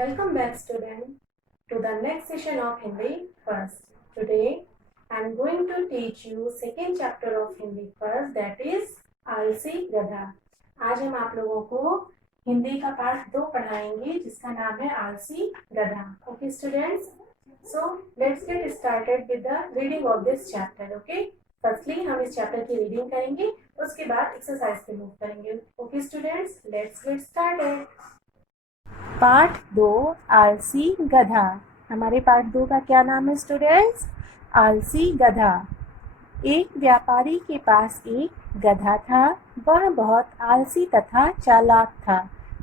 Welcome back student to the next session of Hindi first. Today I am going to teach you second chapter of Hindi first, that is आलसी गधा। आज हम आप लोगों को हिंदी का पाठ 2 पढ़ाएंगे जिसका नाम है आलसी गधा। Okay students, so let's get started with the reading of this chapter. Okay, firstly हम इस चैप्टर की रीडिंग करेंगे, उसके बाद एक्सरसाइज पे मूव करेंगे। Okay students, let's get started. पाठ 2 आलसी गधा। हमारे पाठ 2 का क्या नाम है स्टूडेंट्स? आलसी गधा। एक व्यापारी के पास एक गधा था। वह बहुत आलसी तथा चालाक था।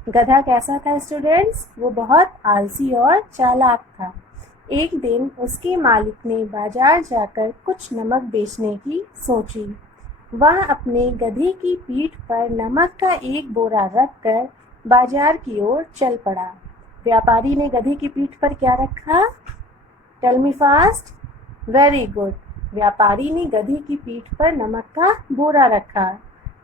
गधा कैसा था स्टूडेंट्स? वो बहुत आलसी और चालाक था। एक दिन उसके मालिक ने बाजार जाकर कुछ नमक बेचने की सोची। वह अपने गधे की पीठ पर नमक का एक बोरा रखकर बाजार की ओर चल पड़ा। व्यापारी ने गधे की पीठ पर क्या रखा? Tell me fast. Very good. व्यापारी ने गधे की पीठ पर नमक का बोरा रखा।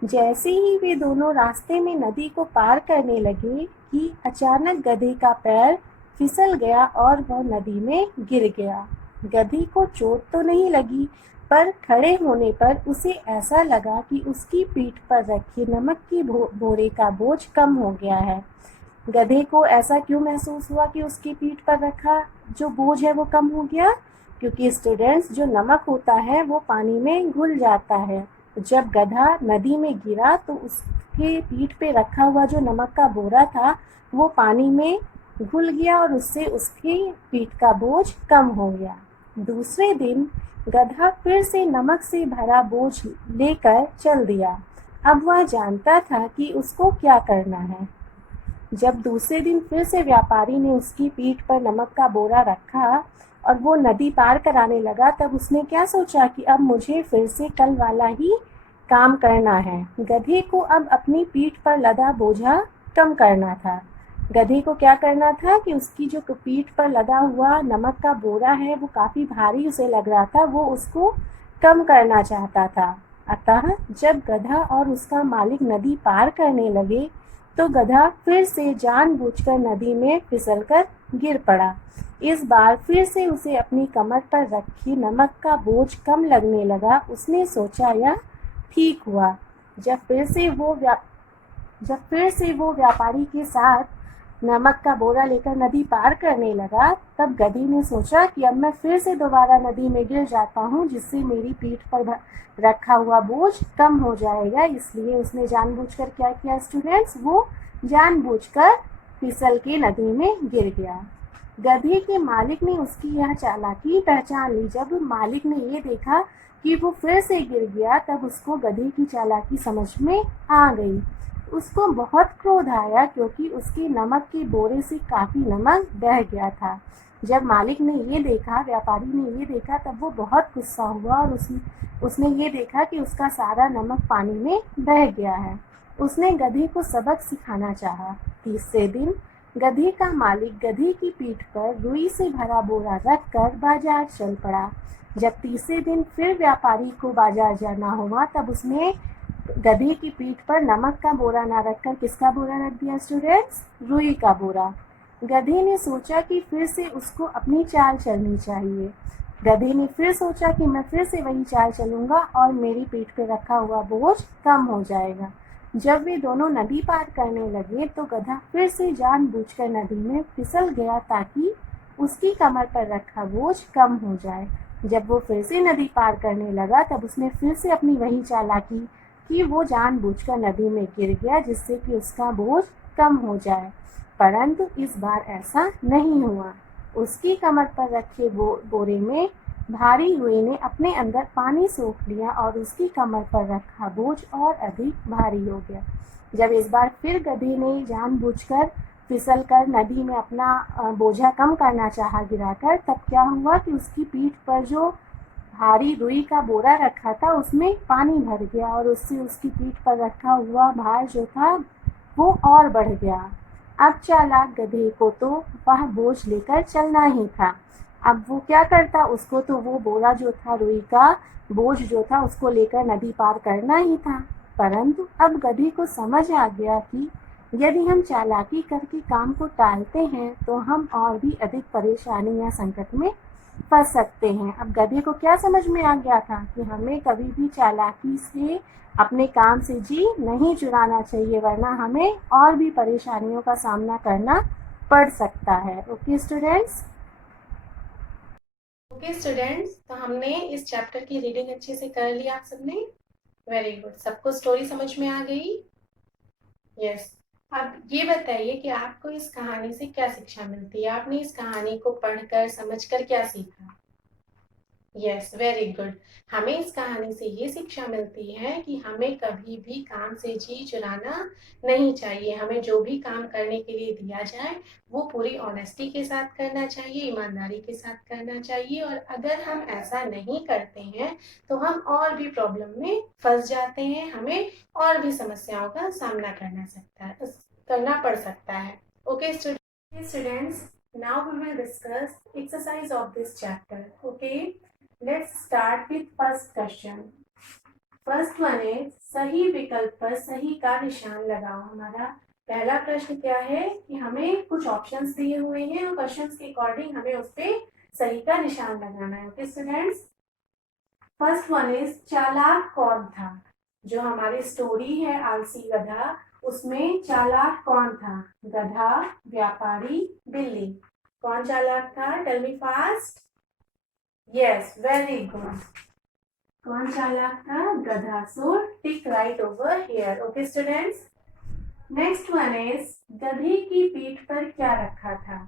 जैसे ही वे दोनों रास्ते में नदी को पार करने लगे कि अचानक गधे का पैर फिसल गया और वह नदी में गिर गया। गधे को चोट तो नहीं लगी, पर खड़े होने पर उसे ऐसा लगा कि उसकी पीठ पर रखे नमक की बोरे का बोझ कम हो गया है। गधे को ऐसा क्यों महसूस हुआ कि उसकी पीठ पर रखा जो बोझ है वो कम हो गया? क्योंकि स्टूडेंट्स, जो नमक होता है वो पानी में घुल जाता है। जब गधा नदी में गिरा तो उसके पीठ पे रखा हुआ जो नमक का बोरा था वो पानी में घुल गया और उससे उसकी पीठ का बोझ कम हो गया। दूसरे दिन गधा फिर से नमक से भरा बोझ लेकर चल दिया। अब वह जानता था कि उसको क्या करना है। जब दूसरे दिन फिर से व्यापारी ने उसकी पीठ पर नमक का बोरा रखा और वो नदी पार कराने लगा, तब उसने क्या सोचा कि अब मुझे फिर से कल वाला ही काम करना है। गधे को अब अपनी पीठ पर लदा बोझा कम करना था। गधे को क्या करना था कि उसकी जो पीठ पर लदा हुआ नमक का बोरा है वो काफ़ी भारी उसे लग रहा था, वो उसको कम करना चाहता था। अतः जब गधा और उसका मालिक नदी पार करने लगे तो गधा फिर से जानबूझकर नदी में फिसलकर गिर पड़ा। इस बार फिर से उसे अपनी कमर पर रखी नमक का बोझ कम लगने लगा। उसने सोचा यह ठीक हुआ। जब फिर से वो व्यापारी के साथ नमक का बोरा लेकर नदी पार करने लगा, तब गधे ने सोचा कि अब मैं फिर से दोबारा नदी में गिर जाता हूँ, जिससे मेरी पीठ पर रखा हुआ बोझ कम हो जाएगा। इसलिए उसने जानबूझकर क्या किया स्टूडेंट्स? वो जानबूझकर फिसल के नदी में गिर गया। गधे के मालिक ने उसकी यह चालाकी पहचान ली। जब मालिक ने ये देखा कि वो फिर से गिर गया, तब उसको गधे की चालाकी समझ में आ गई। उसको बहुत क्रोध आया क्योंकि उसके नमक के बोरे से काफ़ी नमक बह गया था। जब मालिक ने ये देखा, व्यापारी ने ये देखा, तब वो बहुत गुस्सा हुआ और उसने ये देखा कि उसका सारा नमक पानी में बह गया है। उसने गधे को सबक सिखाना चाहा। तीसरे दिन गधे का मालिक गधे की पीठ पर रुई से भरा बोरा रखकर बाजार चल पड़ा। जब तीसरे दिन फिर व्यापारी को बाजार जाना हुआ, तब उसने गधे की पीठ पर नमक का बोरा ना रखकर किसका बोरा रख दिया स्टूडेंट्स? रुई का बोरा। गधे ने सोचा कि फिर से उसको अपनी चाल चलनी चाहिए। गधे ने फिर सोचा कि मैं फिर से वही चाल चलूँगा और मेरी पीठ पर रखा हुआ बोझ कम हो जाएगा। जब वे दोनों नदी पार करने लगे तो गधा फिर से जानबूझकर नदी में फिसल गया ताकि उसकी कमर पर रखा बोझ कम हो जाए। जब वो फिर से नदी पार करने लगा, तब उसने फिर से अपनी वही चालाकी कि वो जानबूझकर नदी में गिर गया जिससे कि उसका बोझ कम हो जाए। परंतु इस बार ऐसा नहीं हुआ। उसकी कमर पर रखे बोरे में भारी रुई ने अपने अंदर पानी सोख लिया और उसकी कमर पर रखा बोझ और अधिक भारी हो गया। जब इस बार फिर गधे ने जानबूझकर फिसलकर नदी में अपना बोझा कम करना चाहा गिराकर, तब क्या हुआ कि उसकी पीठ पर जो भारी रुई का बोरा रखा था उसमें पानी भर गया और उससे उसकी पीठ पर रखा हुआ भार जो था वो और बढ़ गया। अब चालाक गधे को तो वह बोझ लेकर चलना ही था। अब वो क्या करता? उसको तो वो बोरा जो था, रुई का बोझ जो था, उसको लेकर नदी पार करना ही था। परंतु अब गधे को समझ आ गया कि यदि हम चालाकी करके काम को टालते हैं तो हम और भी अधिक परेशानी या संकट में फंस सकते हैं। अब गधे को क्या समझ में आ गया था कि हमें कभी भी चालाकी से अपने काम से जी नहीं चुराना चाहिए, वरना हमें और भी परेशानियों का सामना करना पड़ सकता है। ओके स्टूडेंट्स, तो हमने इस चैप्टर की रीडिंग अच्छे से कर ली आप सबने। वेरी गुड, सबको स्टोरी समझ में आ गई? यस। अब ये बताइए कि आपको इस कहानी से क्या शिक्षा मिलती है? आपने इस कहानी को पढ़कर समझकर क्या सीखा? Yes, very good. हमें इस कहानी से ये शिक्षा मिलती है कि हमें कभी भी काम से जी चुराना नहीं चाहिए। हमें जो भी काम करने के लिए दिया जाए वो पूरी ऑनेस्टी के साथ करना चाहिए, ईमानदारी के साथ करना चाहिए। और अगर हम ऐसा नहीं करते हैं तो हम और भी प्रॉब्लम में फंस जाते हैं, हमें और भी समस्याओं का सामना करना पड़ सकता है। Okay students, now we will discuss exercise of this chapter. Okay, let's start with first question. First one is सही विकल्प पर सही का निशान लगाओ। हमारा पहला प्रश्न क्या है कि हमें कुछ ऑप्शंस दिए हुए हैं और क्वेश्चंस के अकॉर्डिंग हमें उस पे सही का निशान लगाना है। Okay students, first one is चालाक कौन था? जो हमारी स्टोरी है आलसी गधा, उसमें चालाक कौन था? गधा, व्यापारी, बिल्ली? कौन चालाक था? Tell me fast. Yes, very good. कौन चालाक था? गधा। So tick right over here. Okay students, next one is गधे की पीठ पर क्या रखा था?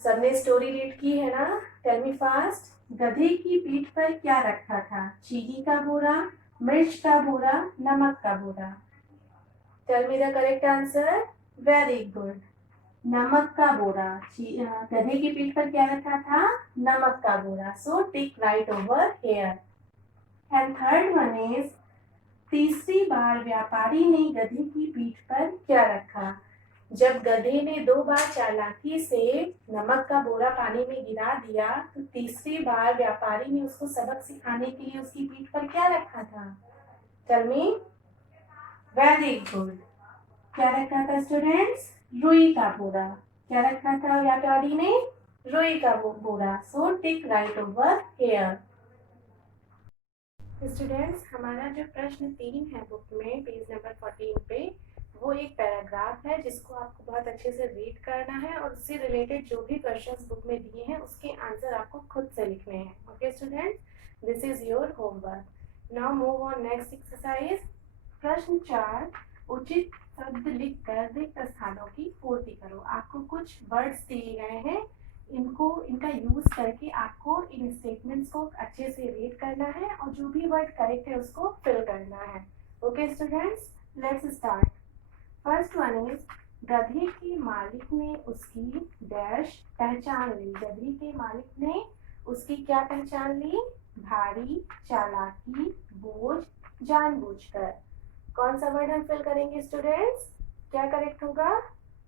सबने स्टोरी रीड की है ना? Tell me fast. गधे की पीठ पर क्या रखा था? चीनी का बोरा, मिर्च का बोरा, नमक का बोरा? Tell me the correct answer. Very good, नमक का बोरा। गधे की पीठ पर क्या रखा था? नमक का बोरा। So tick right over here. And third one is तीसरी बार व्यापारी ने गधे की पीठ पर क्या रखा? जब गधे ने 2 बार चालाकी से नमक का बोरा पानी में गिरा दिया तो तीसरी बार व्यापारी ने उसको सबक सिखाने के लिए उसकी पीठ पर क्या रखा था? टेल मी। वेरी गुड, क्या रखा था स्टूडेंट्स? रुई का बोरा। क्या रखा था व्यापारी ने? रुई का बोरा। So tick right over here. Students, हमारा जो प्रश्न 3 है बुक में पेज नंबर 14 पे, वो एक पैराग्राफ है जिसको आपको बहुत अच्छे से रीड करना है और उससे रिलेटेड जो भी क्वेश्चंस बुक में दिए हैं उसके आंसर आपको खुद से लिखने हैं। Okay students, this is your homework. Now move on next exercise. प्रश्न 4, उचित शब्द लिखकर रिक्त स्थानों की पूर्ति करो। आपको कुछ वर्ड्स दिए गए हैं, इनका यूज करके आपको इन स्टेटमेंट्स को अच्छे से रीड करना है और जो भी वर्ड करेक्ट है उसको फिल करना है। Okay students, let's start. First one is गधे के मालिक ने उसकी डैश पहचान ली। गधे के मालिक ने उसकी क्या पहचान ली? भारी, चालाकी, बोझ, जानबूझकर। कौन सा वर्ड हम फिल करेंगे स्टूडेंट्स? क्या करेक्ट होगा?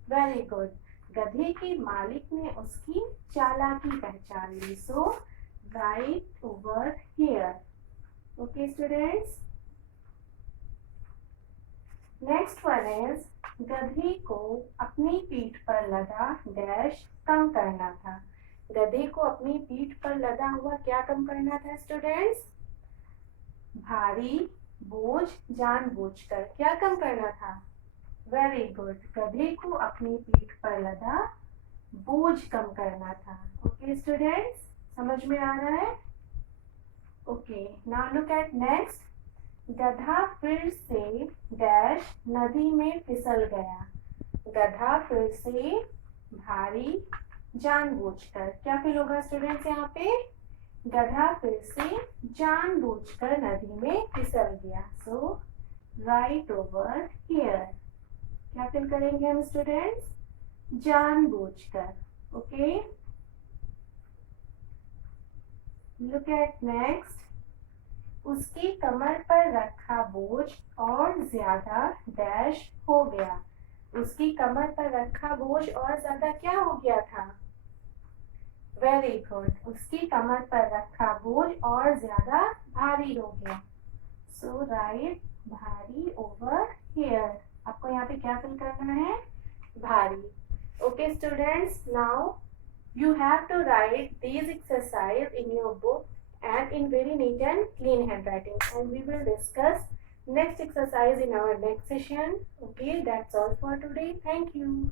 वेरी गुड, गधे के मालिक ने उसकी चालाकी पहचान ली। So right over here. Okay students, next one is गधे को अपनी पीठ पर लगा डैश कम करना था। गधे को अपनी पीठ पर लगा हुआ क्या कम करना था स्टूडेंट्स? भारी, बोझ, जानबूझकर। क्या कम करना था? वेरी गुड, गधे को अपनी पीठ पर लगा बोझ कम करना था। ओके स्टूडेंट्स, समझ में आ रहा है? Okay, now look at next. गधा फिर से डैश नदी में फिसल गया। गधा फिर से भारी, जानबूझकर। क्या फिल होगा स्टूडेंट्स यहाँ पे? गधा फिर से जानबूझकर नदी में फिसल गया। सो राइट ओवर हियर। क्या फिल करेंगे हम स्टूडेंट्स? जानबूझकर। Okay, look at next. उसकी कमर पर रखा बोझ और ज्यादा डैश हो गया। उसकी कमर पर रखा बोझ और ज्यादा क्या हो गया था? वेरी गुड, उसकी कमर पर रखा बोझ और ज्यादा भारी हो गया। सो राइट भारी ओवर हियर। आपको यहाँ पे क्या फिल करना है, भारी. Okay students, now you have to write these exercise in your book and in very neat and clean handwriting, and we will discuss next exercise in our next session. Okay, that's all for today. Thank you.